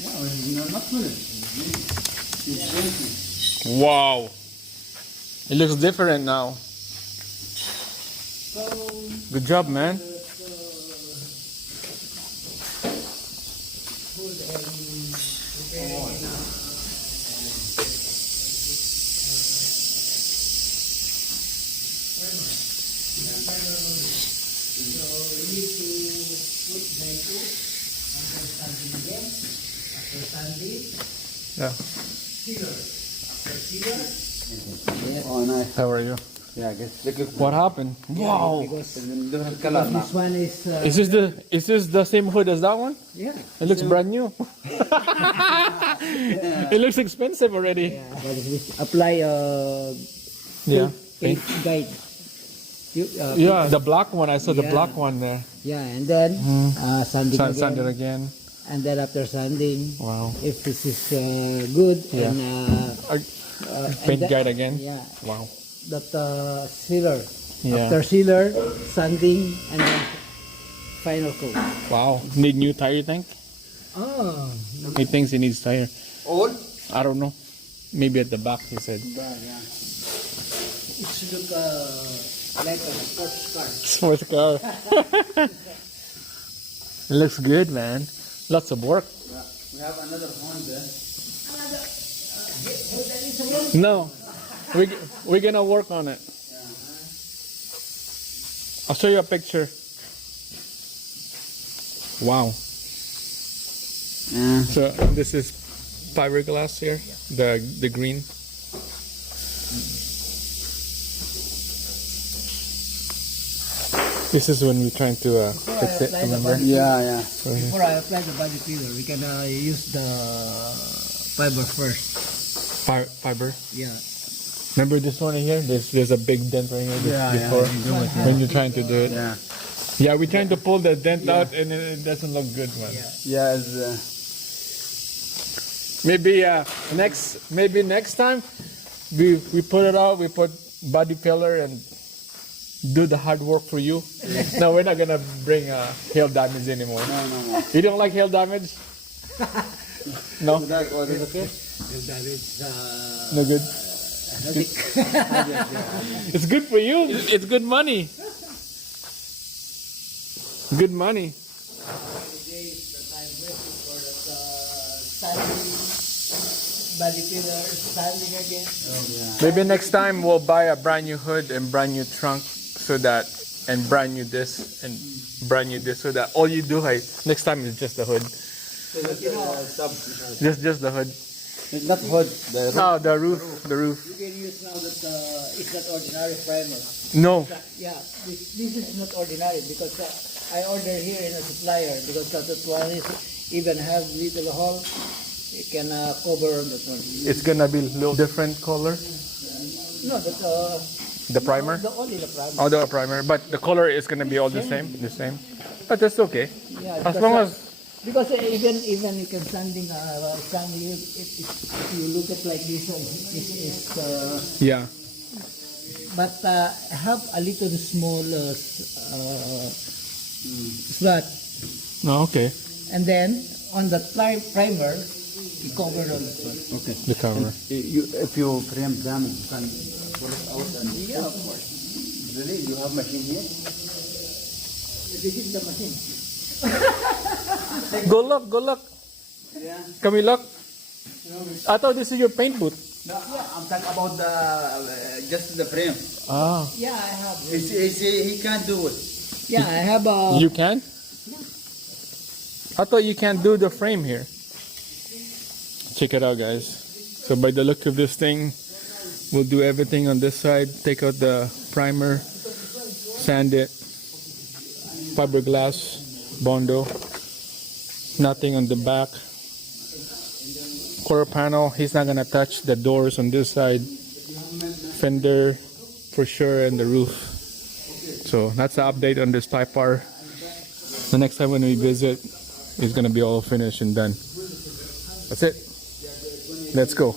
No, not good. It's empty. Wow. It looks different now. Good job, man. Yeah. Oh, nice. How are you? Yeah, I guess. Look, What happened? Wow. different color now. This one is Is this the same hood as that one? yeah. It looks brand new. It looks expensive already. What is this? Apply Yeah. paint guide. You, Yeah, the black one. I saw the Yeah. black one there. yeah, and then sanding again. Sand it again. And then after sanding, Wow. if this is good, Yeah. and Paint and guide again. Yeah, Wow. that sealer. Yeah. After sealer, sanding, and then final coat. Wow. Need new tire, you think? Oh, He thinks he needs tire. Old? I don't know. Maybe at the back, he said. Yeah. it should look like a sports car. Sports car. It looks good, man. Lots of work. Yeah. We have another Honda. No, we're gonna work on it. I'll show you a picture. Wow. Yeah. So this is fiberglass here, the green. This is when we're trying to fix it. Remember? Yeah. Before I apply the body filler, we can use the fiber first. Fiber. Yeah. Remember this one here? There's a big dent right here before when you're trying to do it. Yeah. Yeah, we're trying to pull the dent out and it doesn't look good, man. Yeah. Maybe next time we put it out, we put body filler and do the hard work for you. No, we're not gonna bring hail damage anymore. No. You don't like hail damage? No? Was that okay? That is No good? It's good for you. It's good money. Good money. body filler, standing again. Maybe next time we'll buy a brand new hood and brand new trunk so that, and brand new this and brand new this so that all you do next time is just the hood. Just the hood. It's not hood. No, the roof. The roof. You can use now that it's not ordinary primer. No. Yeah, this is not ordinary because I order here in a supplier because that one is even have little hole. You can cover on that one. It's gonna be a little different color. No, that The primer? only the primer. Oh, the primer. But the color is gonna be all the same. The same. But that's okay. Yeah, As long as because even you can standing if you look at like this yeah. but have a little small slot, No, okay. and then on the primer you cover on this one. Okay. The cover. If you frame damage, you can pull it out and Yeah, of course. really, you have machine here? This is the machine. Go look. Yeah. Can we look? I thought this is your paint booth. No, I'm talking about the just the frame. Ah. Yeah, I have. He can't do it. Yeah, I have a. You can? I thought you can't do the frame here. Check it out, guys. So by the look of this thing, we'll do everything on this side. Take out the primer, sand it, fiberglass, Bondo. Nothing on the back. Quarter panel, he's not gonna touch the doors on this side. Fender for sure, and the roof. So that's the update on this Type R. The next time when we visit, it's gonna be all finished and done. That's it. Let's go.